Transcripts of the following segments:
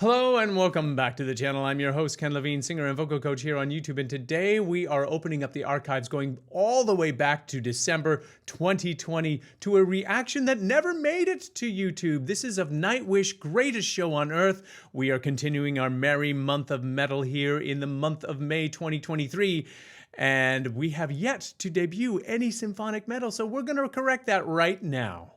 Hello and welcome back to the channel. I'm your host, Ken Lavigne, singer and vocal coach here on YouTube, and today we are opening up the archives going all the way back to December 2020 to a reaction that never made it to YouTube. This is of NIGHTWISH, Greatest Show on Earth. We are continuing our merry month of metal here in the month of May 2023, and we have yet to debut any symphonic metal, so we're going to correct that right now.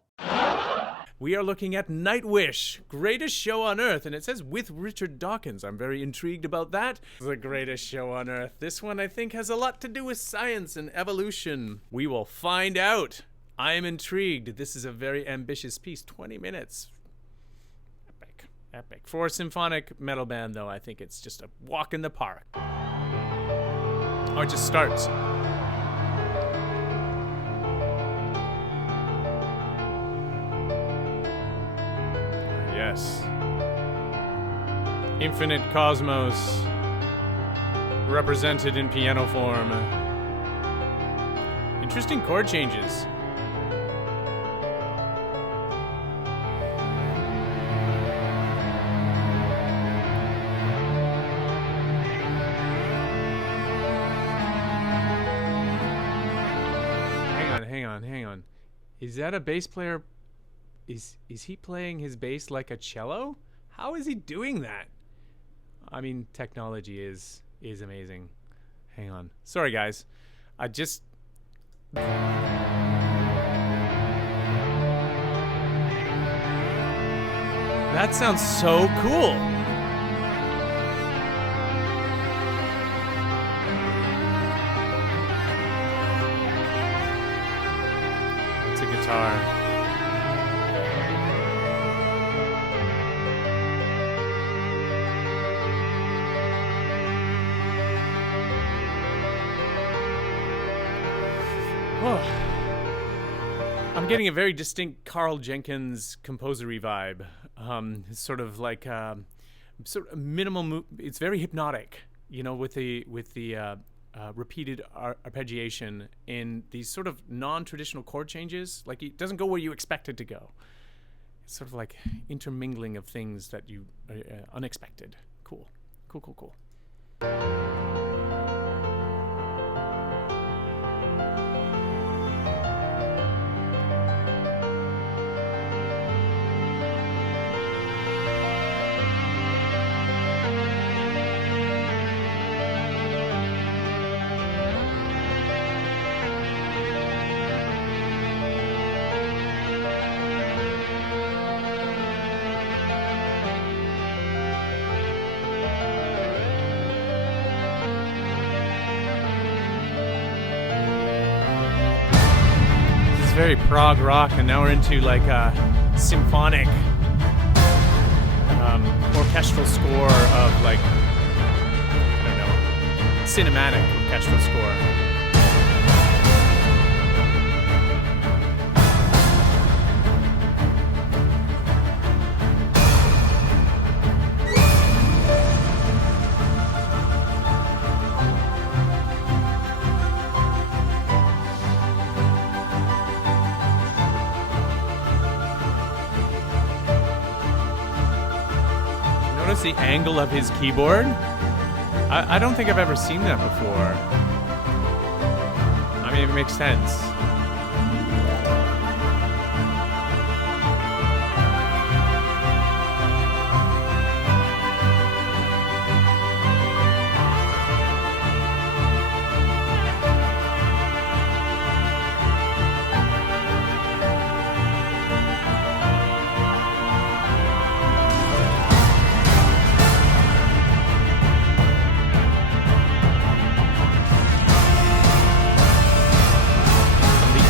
We are looking at NIGHTWISH, Greatest Show on Earth, and it says with Richard Dawkins. I'm very intrigued about that. The Greatest Show on Earth. This one, I think, has a lot to do with science and evolution. We will find out. I am intrigued. This is a very ambitious piece. 20 minutes. Epic. Epic. For a symphonic metal band, though, I think it's just a walk in the park. Oh, it just starts. Yes. Infinite cosmos represented in piano form. Interesting chord changes. Hang on. Is that a bass player? Is he playing his bass like a cello? How is he doing that? I mean, technology is amazing. Hang on. Sorry, guys. That sounds so cool. It's a guitar. Oh. I'm getting a very distinct Carl Jenkins composery vibe. It's sort of like sort of minimal. It's very hypnotic, you know, with the repeated arpeggiation in these sort of non-traditional chord changes. Like it doesn't go where you expect it to go. It's sort of like intermingling of things that you unexpected. Cool. Very prog rock, and now we're into like a symphonic orchestral score of like, I don't know, cinematic orchestral score. Notice the angle of his keyboard? I don't think I've ever seen that before. I mean, it makes sense.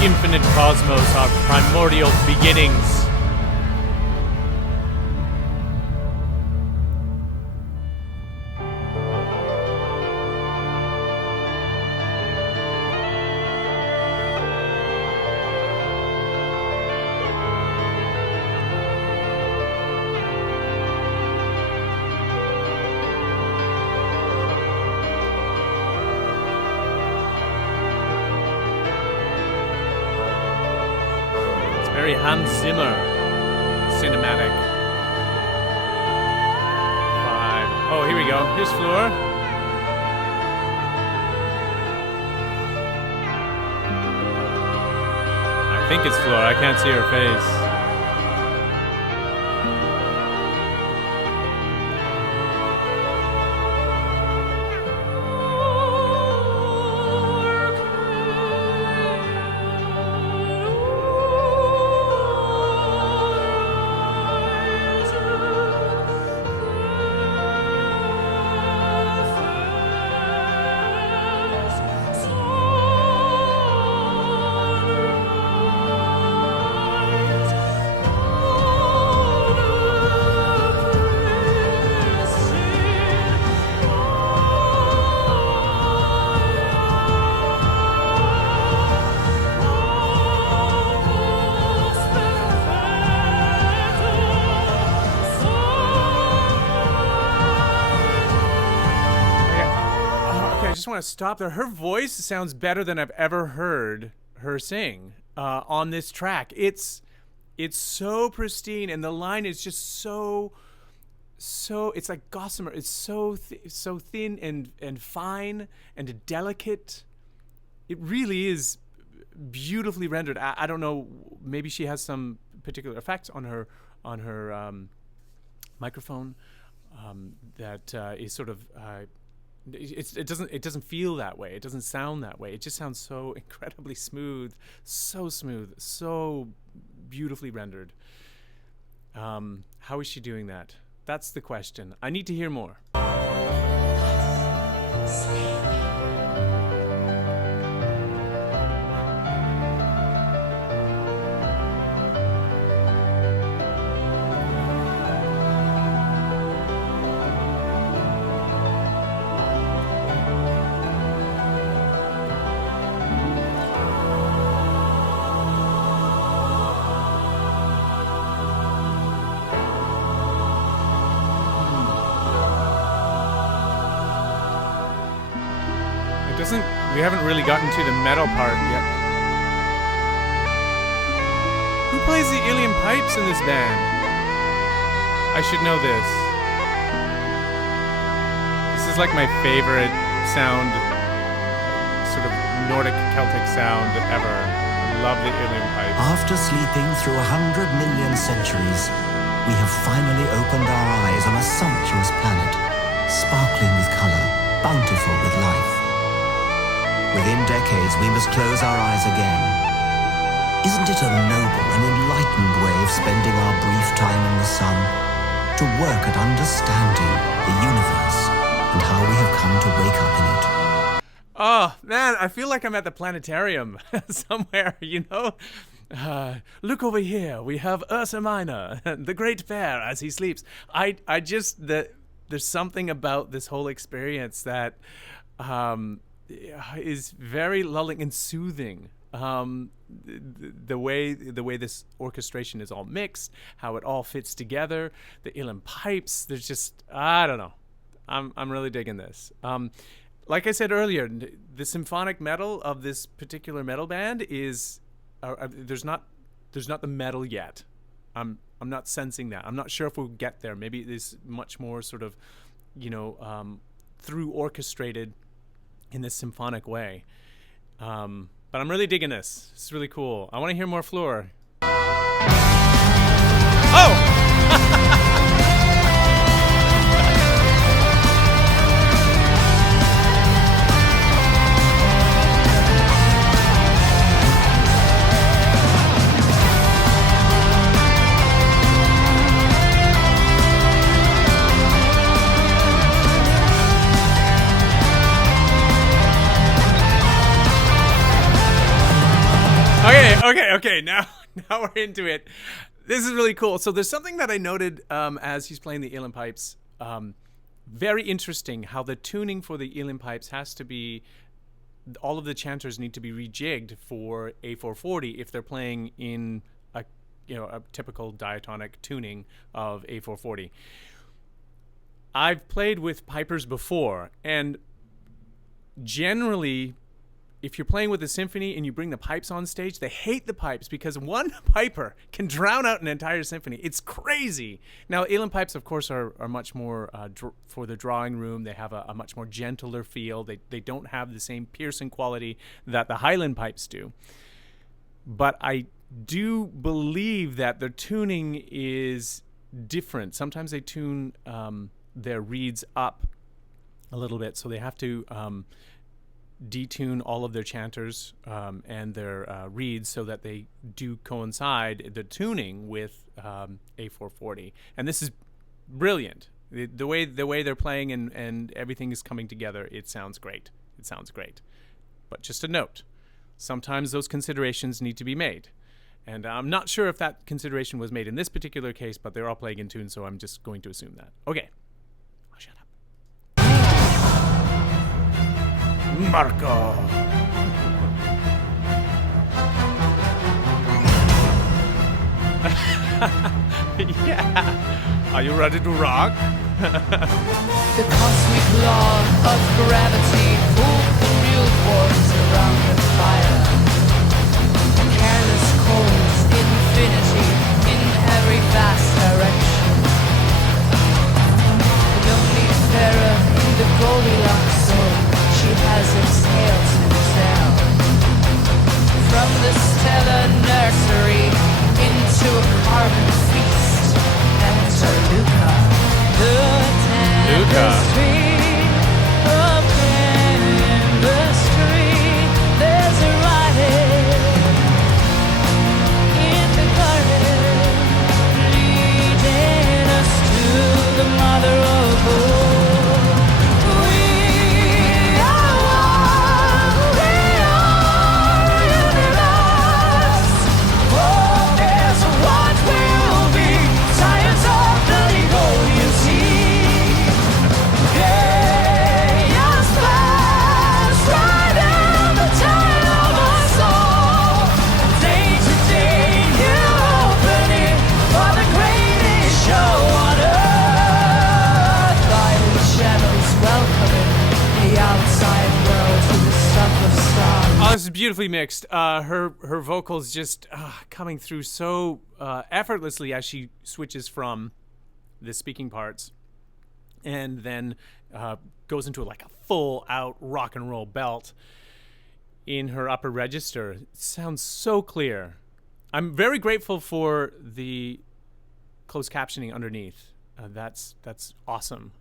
Infinite cosmos, our primordial beginnings. Very Hans Zimmer cinematic. go. Here's Fleur. I think it's Fleur. I can't see her face. Want to stop there. Her voice sounds better than I've ever heard her sing on this track. It's so pristine, and the line is just so it's like gossamer. It's so thin and fine and delicate. It really is beautifully rendered. I don't know, maybe she has some particular effects on her microphone that is sort of it doesn't feel that way. It doesn't sound that way. It just sounds so incredibly smooth, so beautifully rendered. How is she doing that? That's the question. I need to hear more. We haven't really gotten to the metal part yet. Who plays the Ilium pipes in this band? I should know this. This is like my favorite sound, sort of Nordic Celtic sound ever. I love the Ilium pipes. After sleeping through 100 million centuries, we have finally opened our eyes on a sumptuous planet, sparkling with color, bountiful with life. Within decades, we must close our eyes again. Isn't it a noble and enlightened way of spending our brief time in the sun? To work at understanding the universe and how we have come to wake up in it. Oh, man, I feel like I'm at the planetarium somewhere, you know? Look over here. We have Ursa Minor, the great bear, as he sleeps. There's something about this whole experience that is very lulling and soothing. The way this orchestration is all mixed, how it all fits together, the Ilium pipes. There's just, I don't know. I'm really digging this. Like I said earlier, the symphonic metal of this particular metal band is there's not the metal yet. I'm not sensing that. I'm not sure if we'll get there. Maybe it is much more sort of, through orchestrated in this symphonic way. But I'm really digging this. It's really cool. I want to hear more Fleur. Oh! Okay. Now we're into it. This is really cool. So there's something that I noted as he's playing the Ilium pipes. Very interesting how the tuning for the Ilium pipes has to be. All of the chanters need to be rejigged for A440 if they're playing in a typical diatonic tuning of A440. I've played with pipers before, and generally if you're playing with a symphony and you bring the pipes on stage, they hate the pipes because one piper can drown out an entire symphony. It's crazy. Now, Elan pipes, of course, are much more for the drawing room. They have a much more gentler feel. They don't have the same piercing quality that the Highland pipes do. But I do believe that their tuning is different. Sometimes they tune their reeds up a little bit, so they have to detune all of their chanters and their reeds so that they do coincide the tuning with A440. And this is brilliant. The way they're playing and everything is coming together, it sounds great. It sounds great. But just a note, sometimes those considerations need to be made. And I'm not sure if that consideration was made in this particular case, but they're all playing in tune, so I'm just going to assume that. Okay. I'll shut up. Marco. Yeah. Are you ready to rock? The cosmic law of gravity pulled the real force around the fire. Careless cold infinity in every vast direction. The lonely Pharaoh in the Goldilocks zone, she has exhaled to exhale. From the stellar nursery into a carbon feast. Enter Luca, the tapestry of chemistry. There's a writing in the garden, leading us to the mother of all. We are one, we are universe. Oh, there's what will be, science of the legal, you see. Chaos flash right in the tide of our soul. Day to day, new opening for the greatest show on earth. Violet shadows welcoming the outside world to the stuff of stars. Oh, this is beautifully mixed. Her vocals just coming through so effortlessly as she switches from the speaking parts and then goes into like a full out rock and roll belt in her upper register. It sounds so clear. I'm very grateful for the closed captioning underneath. That's awesome,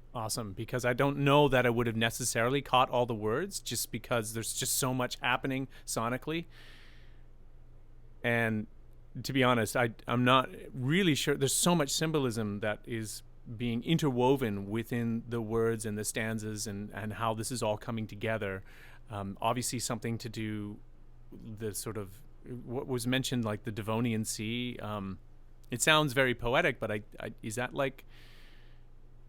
because I don't know that I would have necessarily caught all the words just because there's just so much happening sonically. And to be honest, I'm not really sure. There's so much symbolism that is being interwoven within the words and the stanzas and how this is all coming together. Obviously something to do the sort of what was mentioned, like the Devonian Sea. It sounds very poetic, but I is that like,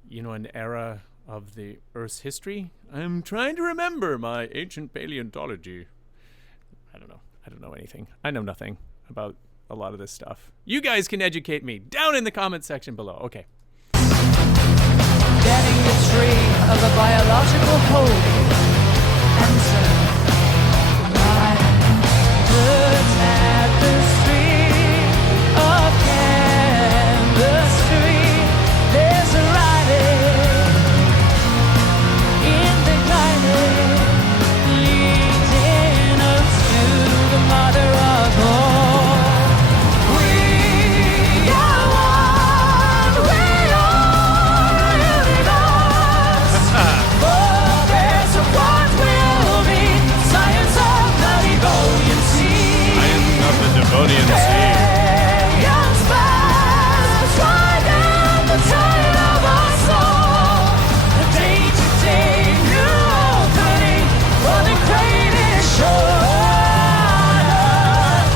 you know, an era of the Earth's history? I'm trying to remember my ancient paleontology. I don't know anything. I know nothing about a lot of this stuff. You guys can educate me down in the comment section below. Okay. Banning the tree of a biological whole. Enter the tapestry of chemistry. There's a writing in the garden, leading us to the mother of all. We are one, we are universe. Oh, there's a what will be, science of the Devonian Sea. Science of the Devonian Sea. Chaos flash right down the tide of our soul. The day-to-day new opening for the greatest show on earth.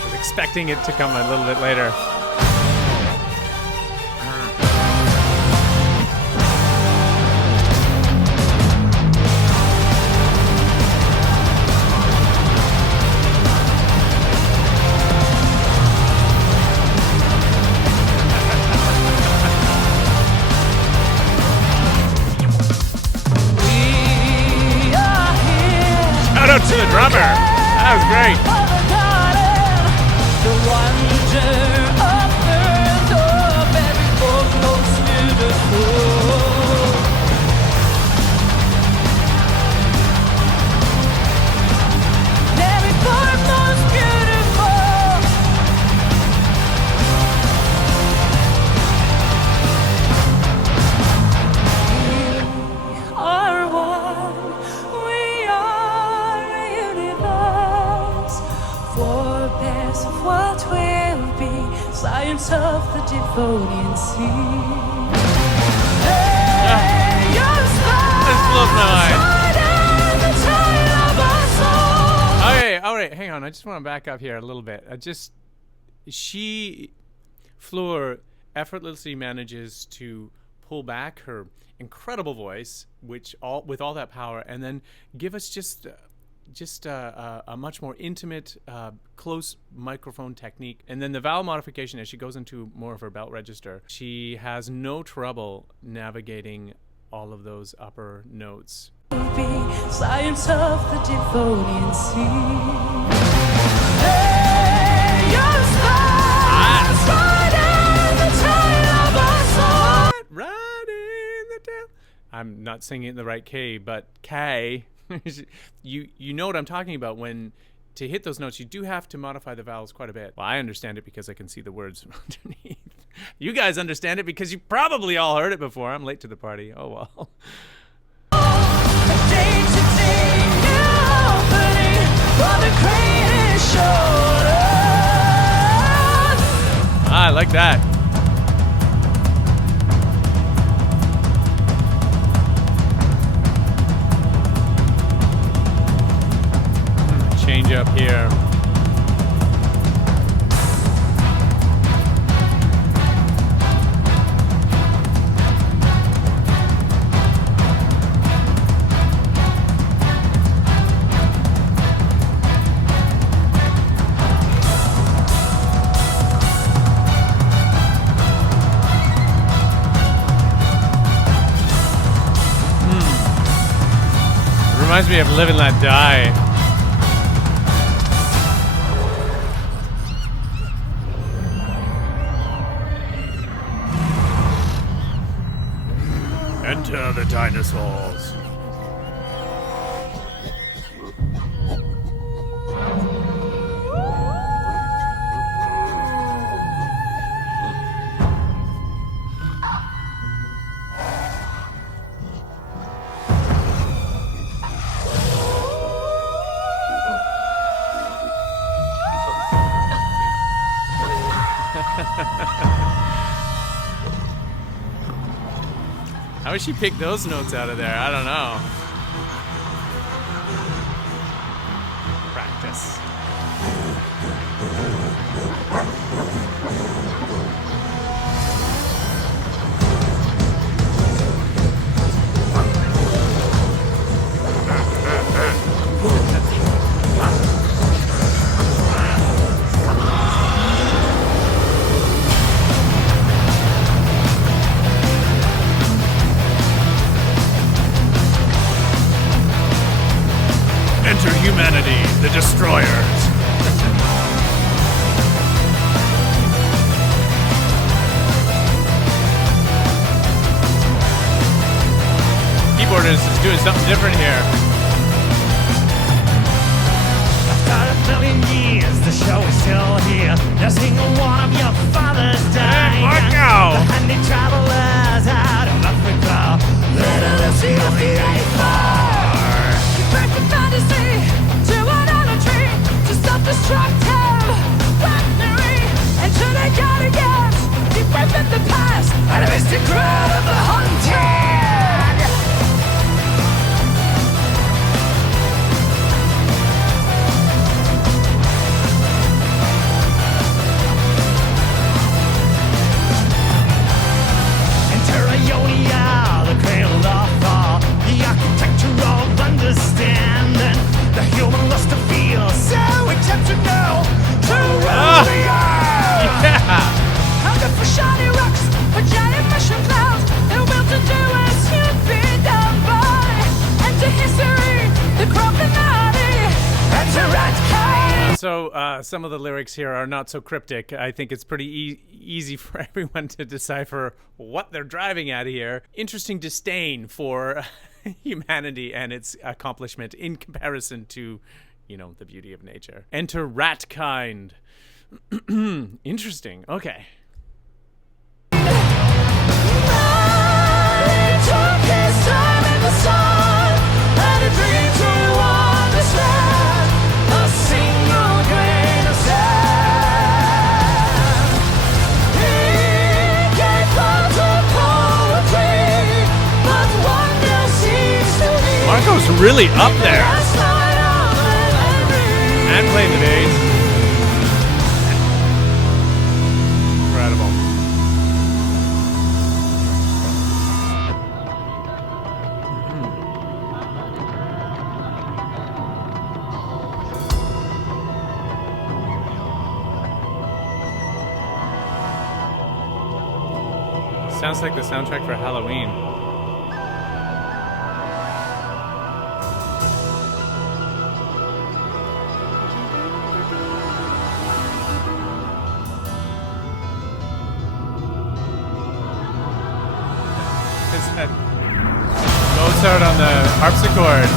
I was expecting it to come a little bit later. drummer. That was great. The wonder of earth, oh, every form most beautiful. Every form most beautiful. We are one. We are a universe. Forebears of what will be. Science of the Devonian Sea. Hey, you're the stars. This blows my mind. Shining the tide of our soul. Okay, all right, hang on. I just want to back up here a little bit. Fleur effortlessly manages to pull back her incredible voice, with all that power, and then give us just a much more intimate, close microphone technique. And then the vowel modification, as she goes into more of her belt register, she has no trouble navigating all of those upper notes. Science of the Devonian Sea. Hey, you're the stars, riding the tide of our soul. Riding the tail. I'm not singing it in the right key, but K. you know what I'm talking about. When to hit those notes, you do have to modify the vowels quite a bit. Well, I understand it because I can see the words underneath. You guys understand it because you probably all heard it before. I'm late to the party. Oh well. Day to day, new opening for the greatest show. I like that. Change up here. Reminds me of Live and Let Die. Enter the dinosaurs. How would she pick those notes out of there? I don't know. Practice. Enter humanity, the destroyers. Keyboardist is doing something different here. After 1,000,000 years, the show is still here. Now single one of your fathers died. What now? The handy travelers out of Africa. Little to see of the A4. Break from fantasy to idolatry, to self-destructive weaponry. Enter the guardians, deep within the past, and a mystic crowd of the hunted. Enter Ionia, the cradle of all. The architecture of understanding. The human lust to feel, so exceptional. some of the lyrics here are not so cryptic. I think it's pretty easy for everyone to decipher what they're driving at here. Interesting disdain for humanity and its accomplishment in comparison to, you know, the beauty of nature. Enter rat kind. Interesting. Okay. Marco's really up there. And playing the bass. Incredible. Sounds like the soundtrack for Halloween. Mozart on the harpsichord.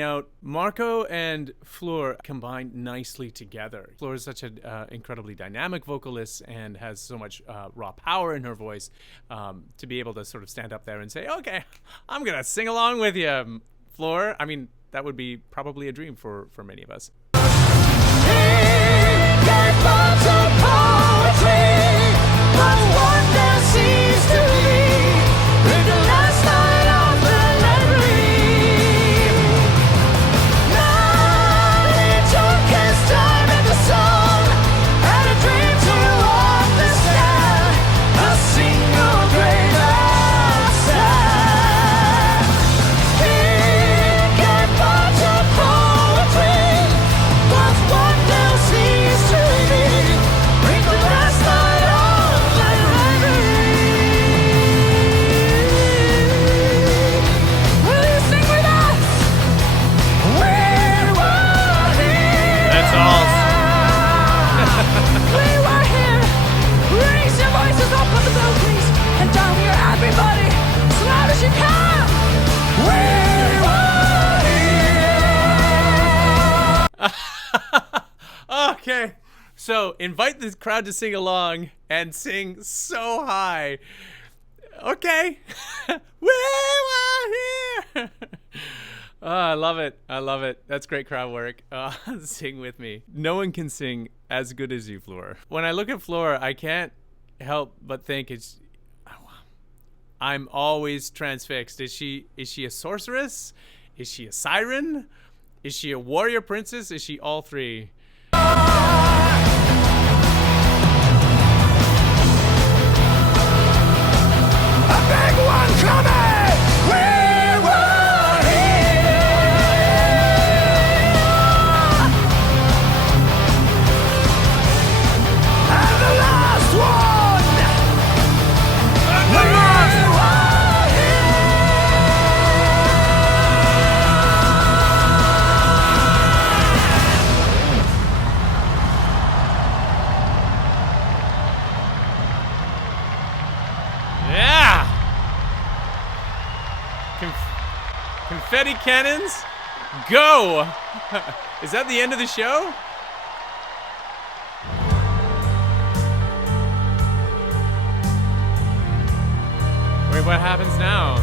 Out Marco and Fleur combined nicely together. Fleur is such an incredibly dynamic vocalist and has so much raw power in her voice to be able to sort of stand up there and say, okay, I'm gonna sing along with you, Fleur. I mean, that would be probably a dream for many of us. Okay, so invite the crowd to sing along and sing so high. Okay. We are here. Oh, I love it. I love it. That's great crowd work. Sing with me. No one can sing as good as you, Fleur. When I look at Fleur, I can't help but think I'm always transfixed. Is she a sorceress? Is she a siren? Is she a warrior princess? Is she all three? A big one coming! We were here! And the last one! The last one Yeah! Confetti cannons, go! Is that the end of the show? Wait, what happens now?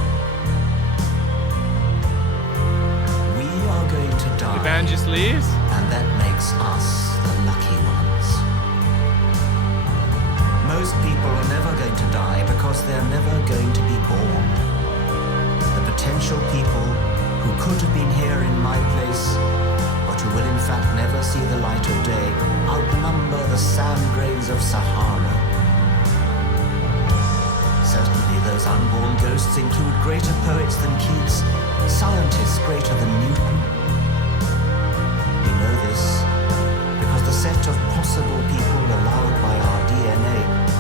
We are going to die. The band just leaves? And that makes us the lucky ones. Most people are never going to die because they're never going to be born. The potential people who could have been here in my place, but who will in fact never see the light of day, outnumber the sand grains of Sahara. Certainly those unborn ghosts include greater poets than Keats, scientists greater than Newton. We know this because the set of possible people allowed by our DNA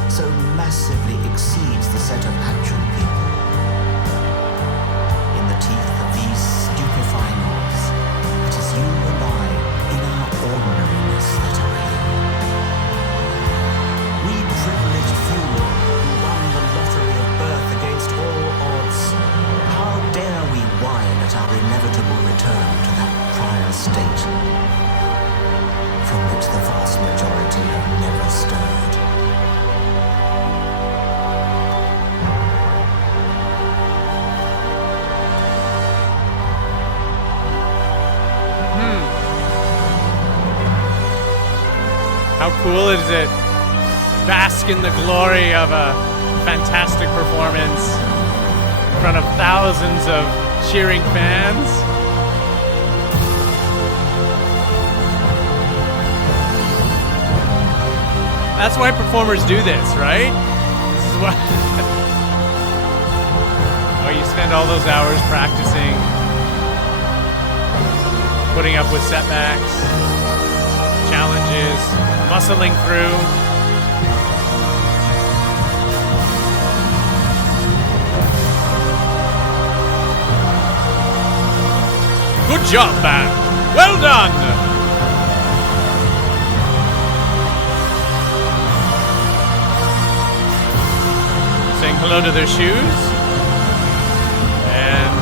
so massively exceeds the set of actual people. In the teeth of these stupefying odds, it is you and I, in our ordinariness, that are here. We privileged few who won the lottery of birth against all odds. How dare we whine at our inevitable return to that prior state from which the vast majority have never stirred? How cool is it? Bask in the glory of a fantastic performance in front of thousands of cheering fans. That's why performers do this, right? This is why. Why you spend all those hours practicing, putting up with setbacks, challenges, muscling through. Good job, band. Well done. Saying hello to their shoes. And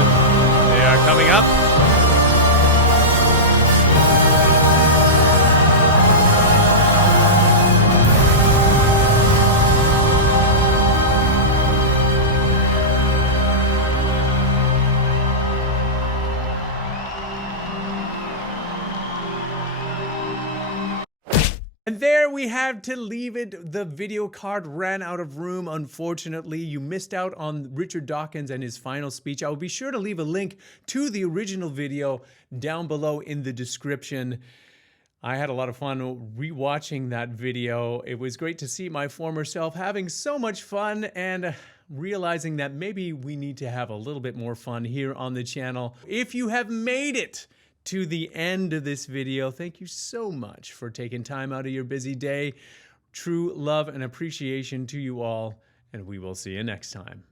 they are coming up. And there we had to leave it. The video card ran out of room, unfortunately. You missed out on Richard Dawkins and his final speech. I will be sure to leave a link to the original video down below in the description. I had a lot of fun rewatching that video. It was great to see my former self having so much fun and realizing that maybe we need to have a little bit more fun here on the channel. If you have made it to the end of this video, thank you so much for taking time out of your busy day. True love and appreciation to you all, and we will see you next time.